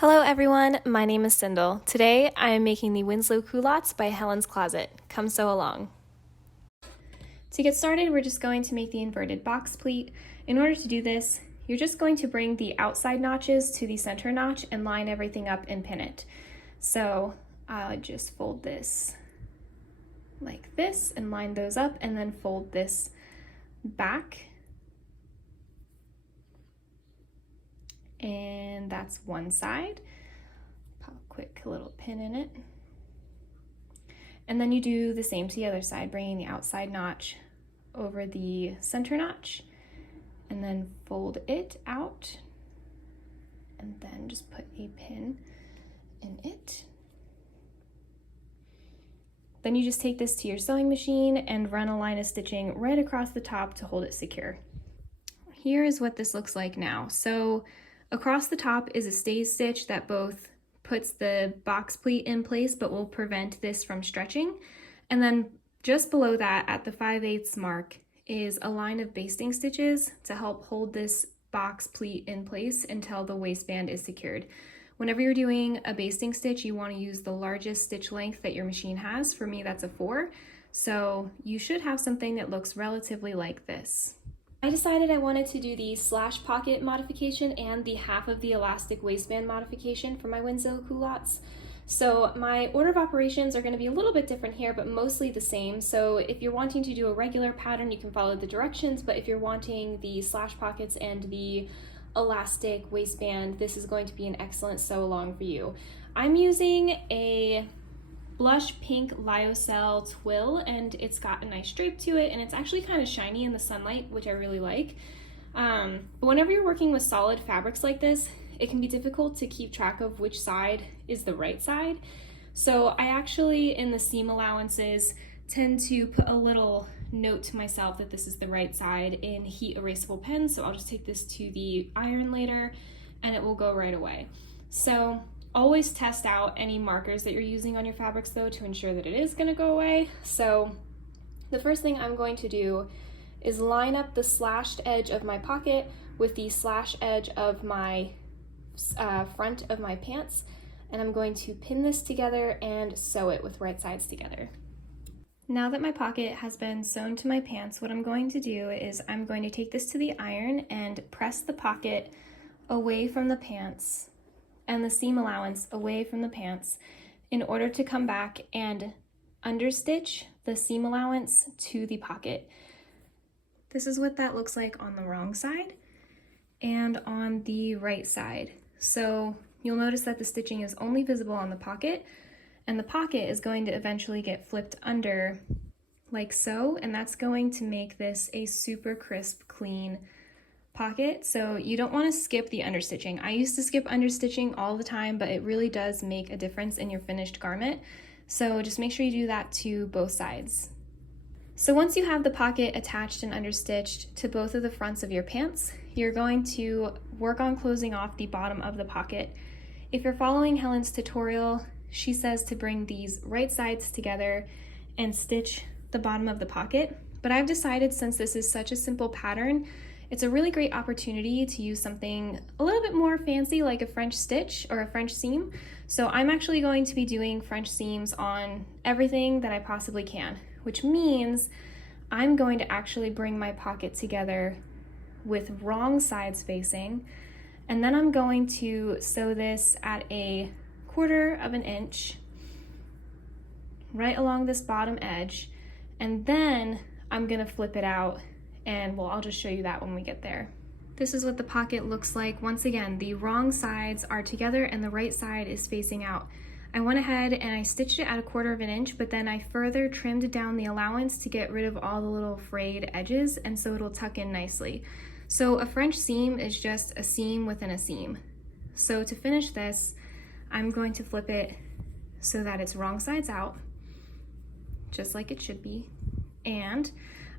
Hello everyone, my name is Sindel. Today I am making the Winslow Culottes by Helen's Closet. Come sew along. To get started, we're just going to make the inverted box pleat. In order to do this, you're just going to bring the outside notches to the center notch and line everything up and pin it. So I'll just fold this like this and line those up and then fold this back. And that's one side. Pop a quick little pin in it. And then you do the same to the other side, bringing the outside notch over the center notch and then fold it out and then just put a pin in it. Then you just take this to your sewing machine and run a line of stitching right across the top to hold it secure. Here is what this looks like now. So across the top is a stays stitch that both puts the box pleat in place but will prevent this from stretching. And then just below that at the 5/8 mark is a line of basting stitches to help hold this box pleat in place until the waistband is secured. Whenever you're doing a basting stitch, you want to use the largest stitch length that your machine has. For me, that's a 4. So you should have something that looks relatively like this. I decided I wanted to do the slash pocket modification and the half of the elastic waistband modification for my Winslow Culottes. So my order of operations are going to be a little bit different here, but mostly the same. So if you're wanting to do a regular pattern, you can follow the directions, but if you're wanting the slash pockets and the elastic waistband, this is going to be an excellent sew along for you. I'm using a blush pink lyocell twill and it's got a nice drape to it and it's actually kind of shiny in the sunlight, which I really like. But whenever you're working with solid fabrics like this, it can be difficult to keep track of which side is the right side. So I actually, in the seam allowances, tend to put a little note to myself that this is the right side in heat erasable pen. So I'll just take this to the iron later and it will go right away. So always test out any markers that you're using on your fabrics though to ensure that it is going to go away. So the first thing I'm going to do is line up the slashed edge of my pocket with the slash edge of my front of my pants, and I'm going to pin this together and sew it with right sides together. Now that my pocket has been sewn to my pants, what I'm going to do is I'm going to take this to the iron and press the pocket away from the pants and the seam allowance away from the pants in order to come back and understitch the seam allowance to the pocket. This is what that looks like on the wrong side and on the right side. So you'll notice that the stitching is only visible on the pocket, and the pocket is going to eventually get flipped under like so, and that's going to make this a super crisp, clean pocket. So you don't want to skip the understitching. I used to skip understitching all the time, but it really does make a difference in your finished garment. So just make sure you do that to both sides. So once you have the pocket attached and understitched to both of the fronts of your pants, you're going to work on closing off the bottom of the pocket. If you're following Helen's tutorial, she says to bring these right sides together and stitch the bottom of the pocket. But I've decided, since this is such a simple pattern, it's a really great opportunity to use something a little bit more fancy like a French stitch or a French seam. So I'm actually going to be doing French seams on everything that I possibly can, which means I'm going to actually bring my pocket together with wrong sides facing, and then I'm going to sew this at a 1/4 of an inch right along this bottom edge, and then I'm gonna flip it out, and well, I'll just show you that when we get there. This is what the pocket looks like. Once again, the wrong sides are together and the right side is facing out. I went ahead and I stitched it at a 1/4 of an inch, but then I further trimmed down the allowance to get rid of all the little frayed edges, and so it'll tuck in nicely. So a French seam is just a seam within a seam. So to finish this, I'm going to flip it so that it's wrong sides out, just like it should be. And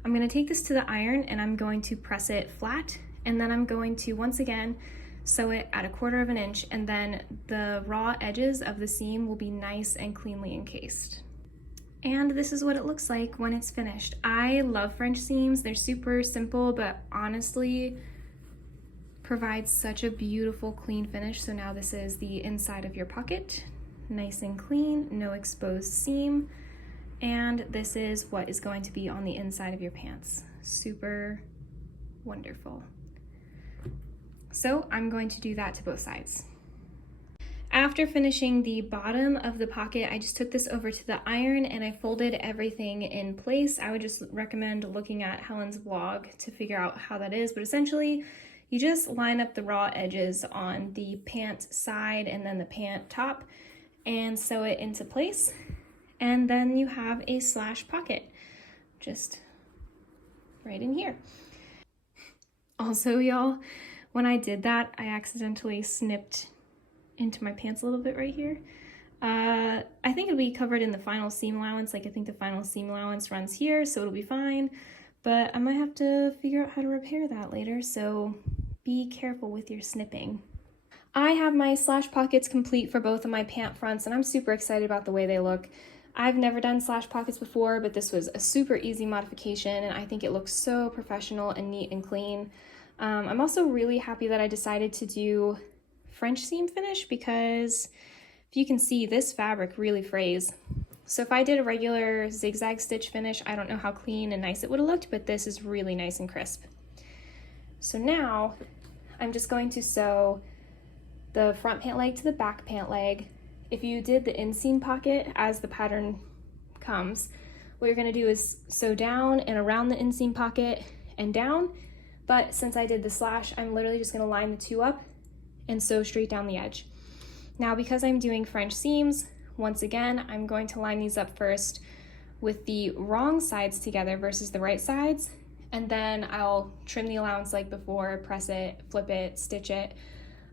I'm going to take this to the iron and I'm going to press it flat, and then I'm going to once again sew it at a 1/4 of an inch, and then the raw edges of the seam will be nice and cleanly encased. And this is what it looks like when it's finished. I love French seams. They're super simple, but honestly provides such a beautiful clean finish. So now this is the inside of your pocket, nice and clean, no exposed seam. And this is what is going to be on the inside of your pants. Super wonderful. So I'm going to do that to both sides. After finishing the bottom of the pocket, I just took this over to the iron and I folded everything in place. I would just recommend looking at Helen's blog to figure out how that is, but essentially you just line up the raw edges on the pant side and then the pant top and sew it into place. And then you have a slash pocket, just right in here. Also, y'all, when I did that, I accidentally snipped into my pants a little bit right here. I think it'll be covered in the final seam allowance. Like I think the final seam allowance runs here, so it'll be fine. But I might have to figure out how to repair that later, so be careful with your snipping. I have my slash pockets complete for both of my pant fronts, and I'm super excited about the way they look. I've never done slash pockets before, but this was a super easy modification, and I think it looks so professional and neat and clean. I'm also really happy that I decided to do French seam finish because if you can see, this fabric really frays. So if I did a regular zigzag stitch finish, I don't know how clean and nice it would have looked, but this is really nice and crisp. So now I'm just going to sew the front pant leg to the back pant leg. If you did the inseam pocket as the pattern comes, what you're going to do is sew down and around the inseam pocket and down. But since I did the slash, I'm literally just going to line the two up and sew straight down the edge. Now, because I'm doing French seams, once again, I'm going to line these up first with the wrong sides together versus the right sides, and then I'll trim the allowance like before, press it, flip it, stitch it.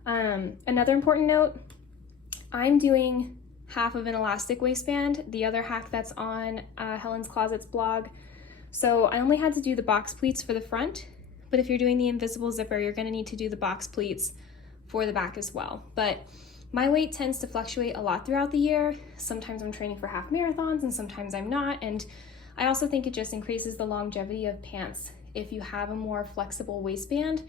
Another important note, I'm doing half of an elastic waistband, the other half that's on Helen's Closets blog. So I only had to do the box pleats for the front, but if you're doing the invisible zipper, you're gonna need to do the box pleats for the back as well. But my weight tends to fluctuate a lot throughout the year. Sometimes I'm training for half marathons and sometimes I'm not. And I also think it just increases the longevity of pants if you have a more flexible waistband,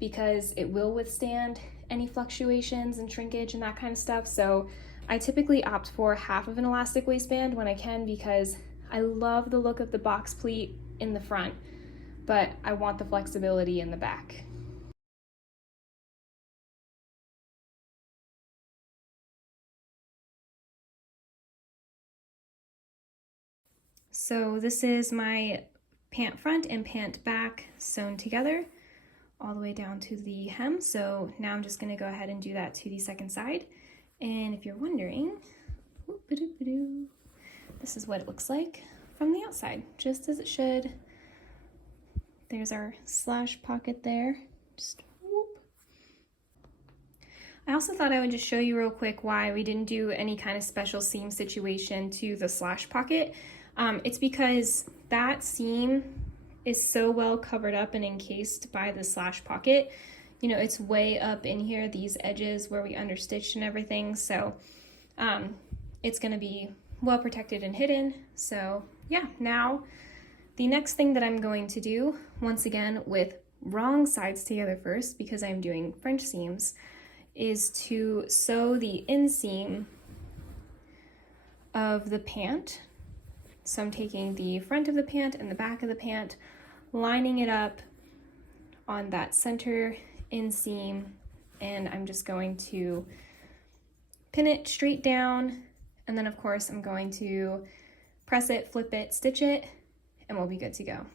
because it will withstand any fluctuations and shrinkage and that kind of stuff. So I typically opt for half of an elastic waistband when I can, because I love the look of the box pleat in the front, but I want the flexibility in the back. So this is my pant front and pant back sewn together all the way down to the hem. So now I'm just going to go ahead and do that to the second side. And if you're wondering, this is what it looks like from the outside, just as it should. There's our slash pocket there. Just whoop. I also thought I would just show you real quick why we didn't do any kind of special seam situation to the slash pocket. It's because that seam is so well covered up and encased by the slash pocket. You know, it's way up in here, these edges where we understitched and everything. So it's gonna be well protected and hidden. So yeah, now the next thing that I'm going to do, once again with wrong sides together first, because I'm doing French seams, is to sew the inseam of the pant. So I'm taking the front of the pant and the back of the pant, lining it up on that center inseam, and I'm just going to pin it straight down, and then of course I'm going to press it, flip it, stitch it, and we'll be good to go.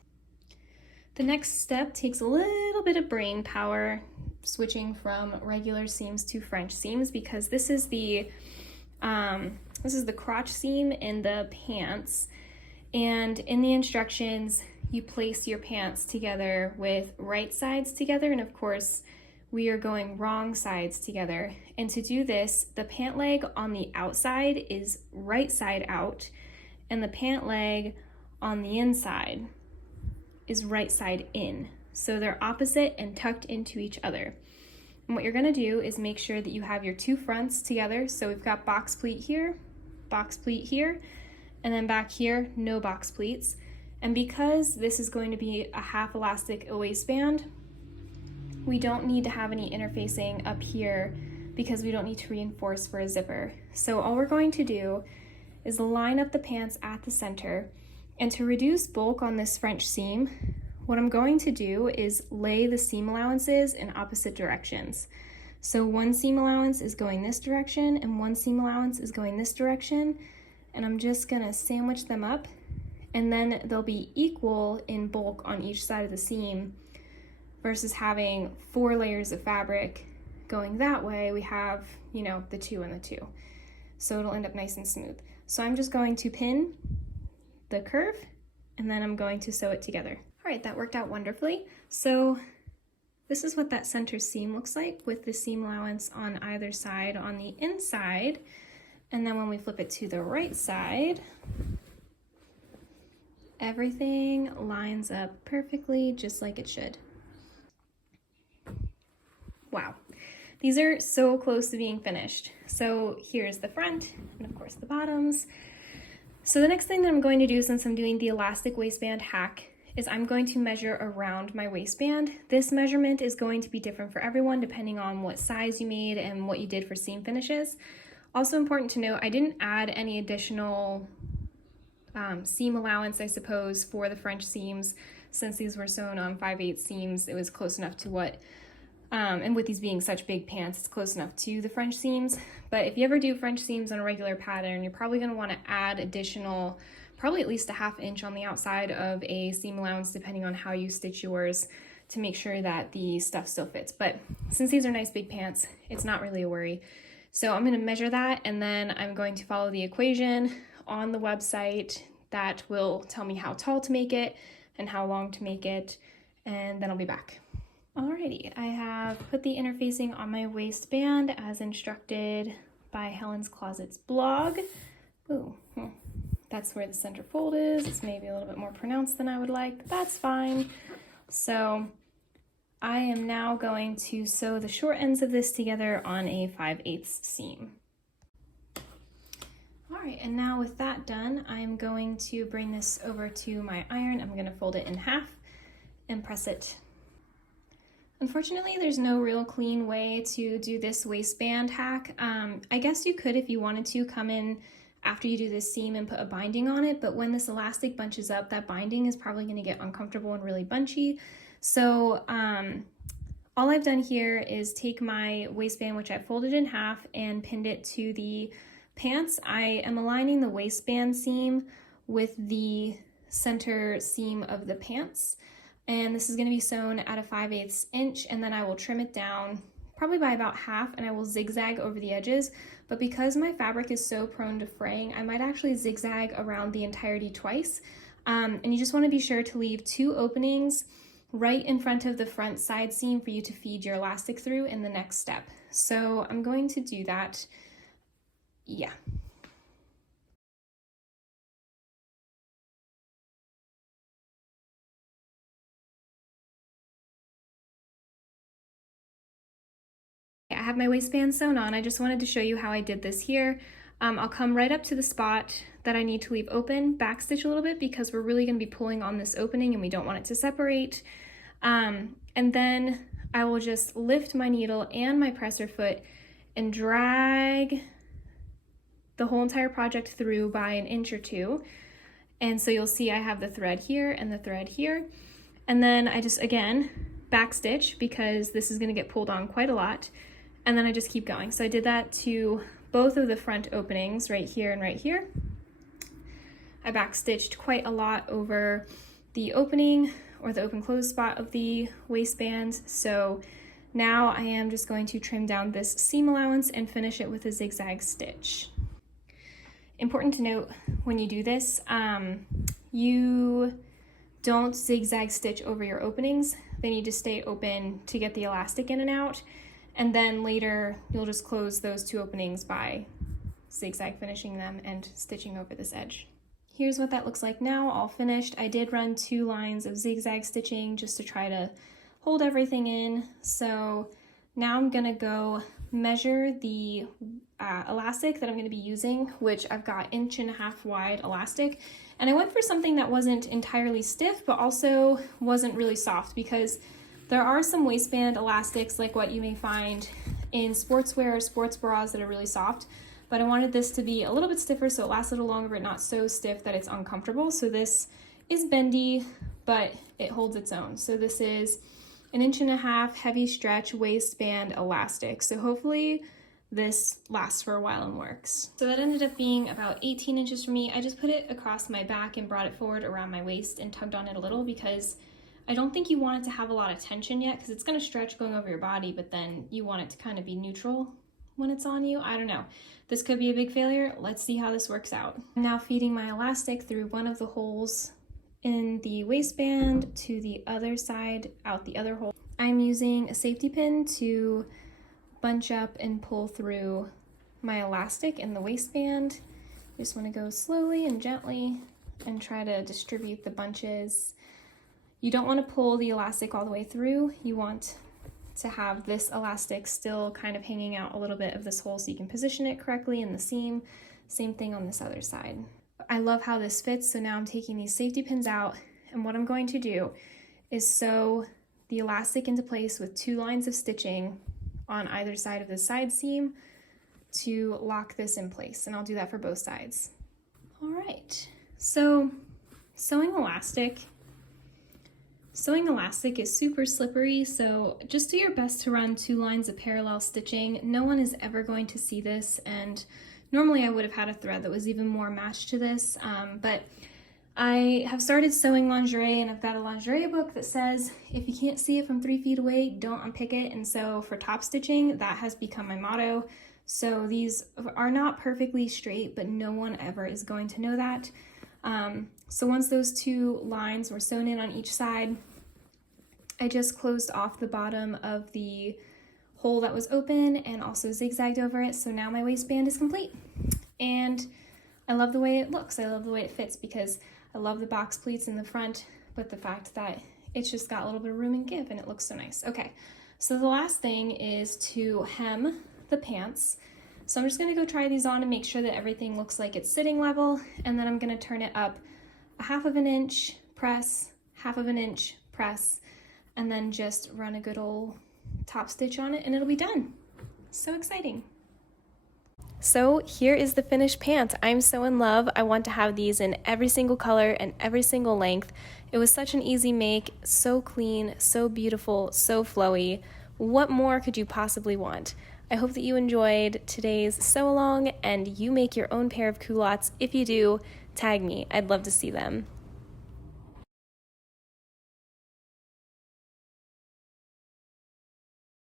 The next step takes a little bit of brain power, switching from regular seams to French seams, because this is the crotch seam in the pants, and in the instructions you place your pants together with right sides together, and of course we are going wrong sides together. And to do this, the pant leg on the outside is right side out, and the pant leg on the inside is right side in. So they're opposite and tucked into each other. And what you're gonna do is make sure that you have your two fronts together. So we've got box pleat here, and then back here, no box pleats. And because this is going to be a half elastic waistband, we don't need to have any interfacing up here because we don't need to reinforce for a zipper. So all we're going to do is line up the pants at the center, and to reduce bulk on this French seam, what I'm going to do is lay the seam allowances in opposite directions. So one seam allowance is going this direction and one seam allowance is going this direction, and I'm just gonna sandwich them up, and then they'll be equal in bulk on each side of the seam versus having 4 layers of fabric going that way. We have, you know, the 2 and the 2. So it'll end up nice and smooth. So I'm just going to pin the curve and then I'm going to sew it together. All right, that worked out wonderfully. So this is what that center seam looks like with the seam allowance on either side on the inside. And then when we flip it to the right side, everything lines up perfectly just like it should. Wow, these are so close to being finished. So here's the front and of course the bottoms. So the next thing that I'm going to do, since I'm doing the elastic waistband hack, is I'm going to measure around my waistband. This measurement is going to be different for everyone depending on what size you made and what you did for seam finishes. Also important to note, I didn't add any additional seam allowance, I suppose, for the French seams. Since these were sewn on 5/8 seams, it was close enough to what, and with these being such big pants, it's close enough to the French seams. But if you ever do French seams on a regular pattern, you're probably going to want to add additional, probably at least a 1/2 inch on the outside of a seam allowance, depending on how you stitch yours, to make sure that the stuff still fits. But since these are nice big pants, it's not really a worry. So I'm going to measure that, and then I'm going to follow the equation on the website that will tell me how tall to make it and how long to make it, and then I'll be back. Alrighty, I have put the interfacing on my waistband as instructed by Helen's Closets blog. Ooh, that's where the center fold is. It's maybe a little bit more pronounced than I would like, but that's fine. So I am now going to sew the short ends of this together on a 5/8 seam. All right, and now with that done, I'm going to bring this over to my iron. I'm gonna fold it in half and press it. Unfortunately, there's no real clean way to do this waistband hack. I guess you could, if you wanted to, come in after you do this seam and put a binding on it, but when this elastic bunches up, that binding is probably gonna get uncomfortable and really bunchy. So all I've done here is take my waistband, which I folded in half, and pinned it to the pants. I am aligning the waistband seam with the center seam of the pants. And this is going to be sewn at a 5/8 inch, and then I will trim it down probably by about half, and I will zigzag over the edges. But because my fabric is so prone to fraying, I might actually zigzag around the entirety twice. And you just want to be sure to leave 2 openings right in front of the front side seam for you to feed your elastic through in the next step. So I'm going to do that. Yeah. I have my waistband sewn on. I just wanted to show you how I did this here. I'll come right up to the spot that I need to leave open, backstitch a little bit because we're really going to be pulling on this opening and we don't want it to separate. And then I will just lift my needle and my presser foot and drag the whole entire project through by 1 inch or 2. And so you'll see I have the thread here and the thread here. And then I just, again, backstitch because this is going to get pulled on quite a lot. And then I just keep going. So I did that to both of the front openings right here and right here. I backstitched quite a lot over the opening or the open close spot of the waistband. So now I am just going to trim down this seam allowance and finish it with a zigzag stitch. Important to note when you do this, you don't zigzag stitch over your openings. They need to stay open to get the elastic in and out. And then later you'll just close those 2 openings by zigzag finishing them and stitching over this edge. Here's what that looks like now, all finished. I did run 2 lines of zigzag stitching just to try to hold everything in. So now I'm gonna go measure the elastic that I'm gonna be using, which I've got 1.5 inch wide elastic. And I went for something that wasn't entirely stiff, but also wasn't really soft because There are some waistband elastics like what you may find in sportswear or sports bras that are really soft, but I wanted this to be a little bit stiffer so it lasts a little longer but not so stiff that it's uncomfortable. So this is bendy, but it holds its own. So this is 1.5 inch heavy stretch waistband elastic. So hopefully this lasts for a while and works. So that ended up being about 18 inches for me. I just put it across my back and brought it forward around my waist and tugged on it a little because I don't think you want it to have a lot of tension yet because it's going to stretch going over your body, but then you want it to kind of be neutral when it's on you. I don't know. This could be a big failure. Let's see how this works out. I'm now feeding my elastic through one of the holes in the waistband to the other side, out the other hole. I'm using a safety pin to bunch up and pull through my elastic in the waistband. You just want to go slowly and gently and try to distribute the bunches. You don't want to pull the elastic all the way through. You want to have this elastic still kind of hanging out a little bit of this hole so you can position it correctly in the seam. Same thing on this other side. I love how this fits, so now I'm taking these safety pins out, and what I'm going to do is sew the elastic into place with 2 lines of stitching on either side of the side seam to lock this in place, and I'll do that for both sides. All right, so sewing elastic is super slippery, so just do your best to run 2 lines of parallel stitching. No one is ever going to see this, and normally I would have had a thread that was even more matched to this, but I have started sewing lingerie, and I've got a lingerie book that says if you can't see it from 3 feet away, don't unpick it. And so for top stitching, that has become my motto. So these are not perfectly straight, but no one ever is going to know that. So once those 2 lines were sewn in on each side, I just closed off the bottom of the hole that was open and also zigzagged over it. So now my waistband is complete. And I love the way it looks. I love the way it fits because I love the box pleats in the front, but the fact that it's just got a little bit of room and give and it looks so nice. Okay, so the last thing is to hem the pants. So I'm just gonna go try these on and make sure that everything looks like it's sitting level, and then I'm gonna turn it up 1/2 inch, press, 1/2 inch, press, and then just run a good old top stitch on it and it'll be done. So exciting. So here is the finished pant. I'm so in love. I want to have these in every single color and every single length. It was such an easy make, so clean, so beautiful, so flowy. What more could you possibly want? I hope that you enjoyed today's sew along and you make your own pair of culottes. If you do, tag me. I'd love to see them.